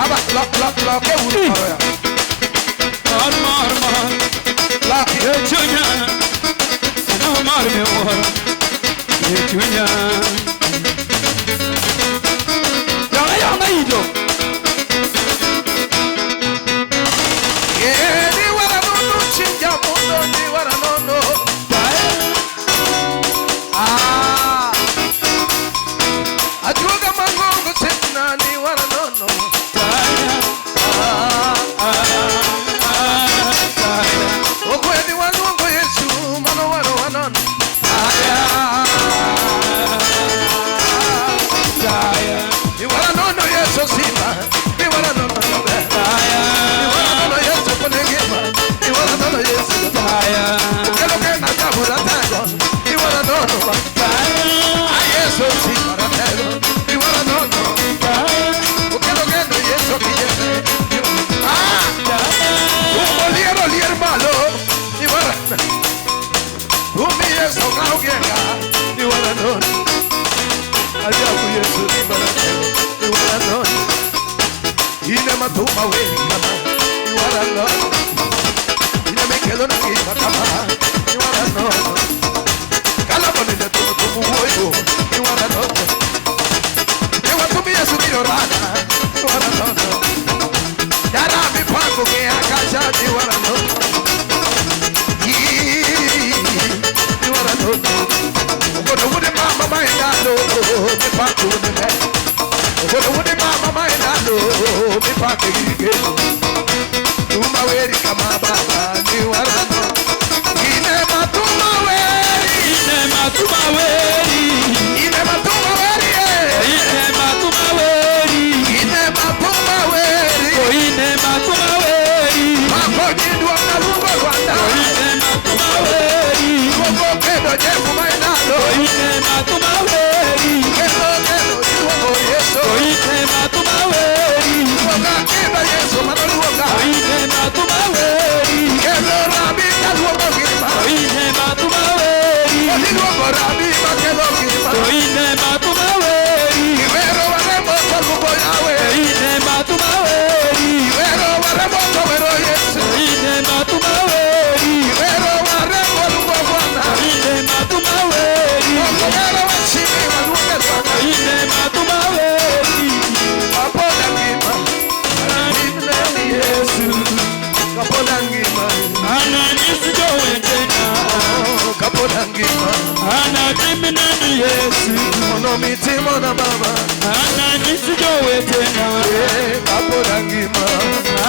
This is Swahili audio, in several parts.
Baba, lo que uno para Mar la Yechunya no mar me ora Yechunya Yanga ido ni wala no chinja mundo ni wala no ajuga mangongo tena ni wala no okweli wanongo Yesu mano wala wanon ni wala no Yesu simba ni wala no ni wala no Yesu ponegema ni wala no Yesu kelo que na tabura tago ni wala no Yesu simba tago ni wala no kelo que no Yesu kiyeme lier malo ni wala Yesu kaugenga ni wala no Aliaku Yesu ni wala no ine matuma weni kama ni wala no ine mekelo na kima kama ni wala no kala bone de tumu woyo ni wala no ni watumi Yesu ni orana ni wala no dara mipango ke akaja ni wala no ni wala no ngono wude mama maendalo mipango ni me ngono wude mama maendalo mipango irige tuma weri kama baba ni wala no ine matuma weri Ine matuma weri ine matuma weri Ine matuma weri ine matuma weri Ine matuma weri mako jindwa na lungo Rwanda Ine matuma weri lungo kedo jefu maendalo Ine matuma weri kedo luongo Yesu Ine matuma weri luonga kedo Yesu mano luonga Ine matuma weri kedo rabi ka luongo gima Ine matuma weri odi luongo rabi ma kelo gima Ine matuma weri iwero waremo to luongo Yawe Ine matuma weri iwero waremo to wero Yesu Ine matuma weri iwero waremo luongo Bwana Ine matuma weri iwero wachimi wa luongo Bwana Ine matuma weri kapola gima imne ni Yesu kapola gima Ananisijo wetena kapola gima Anatimina ni Yesu ono mitimo na mama Ananisijo wetena kapola gima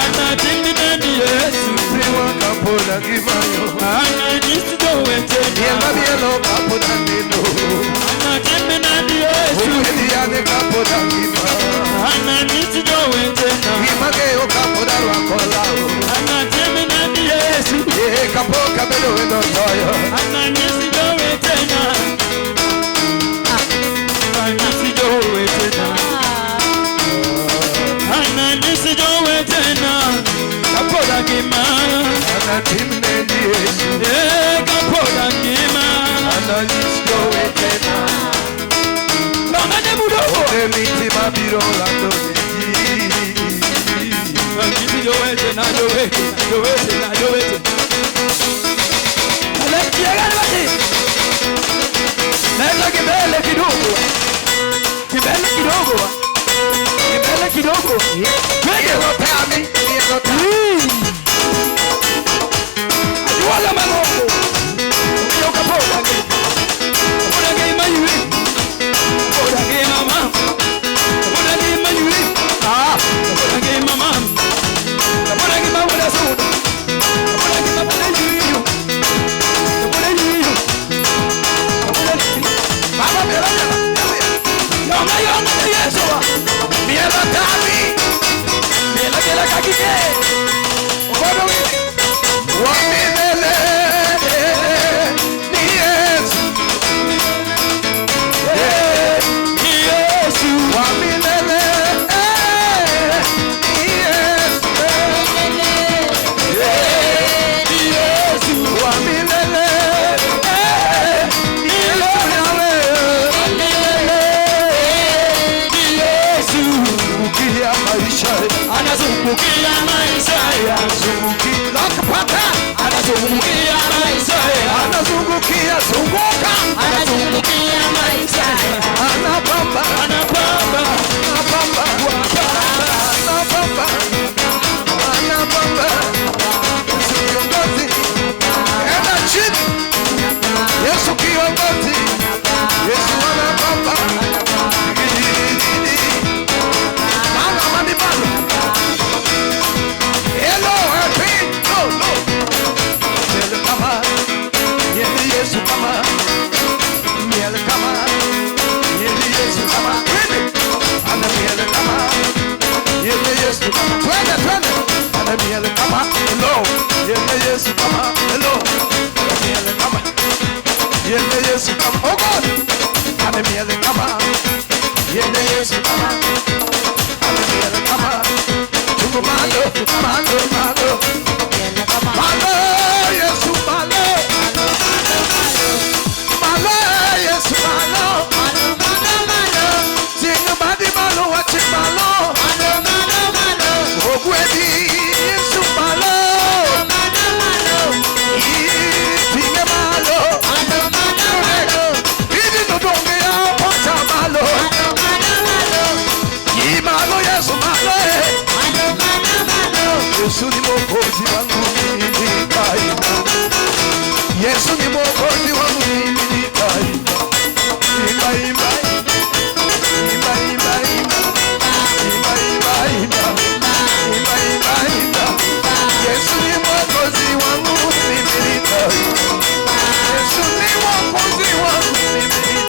Anatimina ni Yesu siwa kapola gima yo Ananisijo wetena yema bielo kapola gino Anatimina ni Yesu ukediane kapola gima Ananisijo wetena image yo kapola rwakolao Anatimina ni Yesu kapoka belo wendo toyo Ananisijo wetena Ananisijo wetena Ananisijo wetena Kapola gima anatimne ni Yesu Kapola gima ananisijo wetena Longane budogo mitima biro lando Ananisijo wetena Jowetena Aletiega bati Nenda kibele kidogo Kibele kidogo Yego tami Ajuala malongo Ukiyoka poda gima Poda gima yuri Poda gima mama Poda gima yuri Poda gima mama Poda gima wada suda Poda gima wada yuri Poda yuri Baba mera Yonga Yesu mera tami Yesu ni Mungu.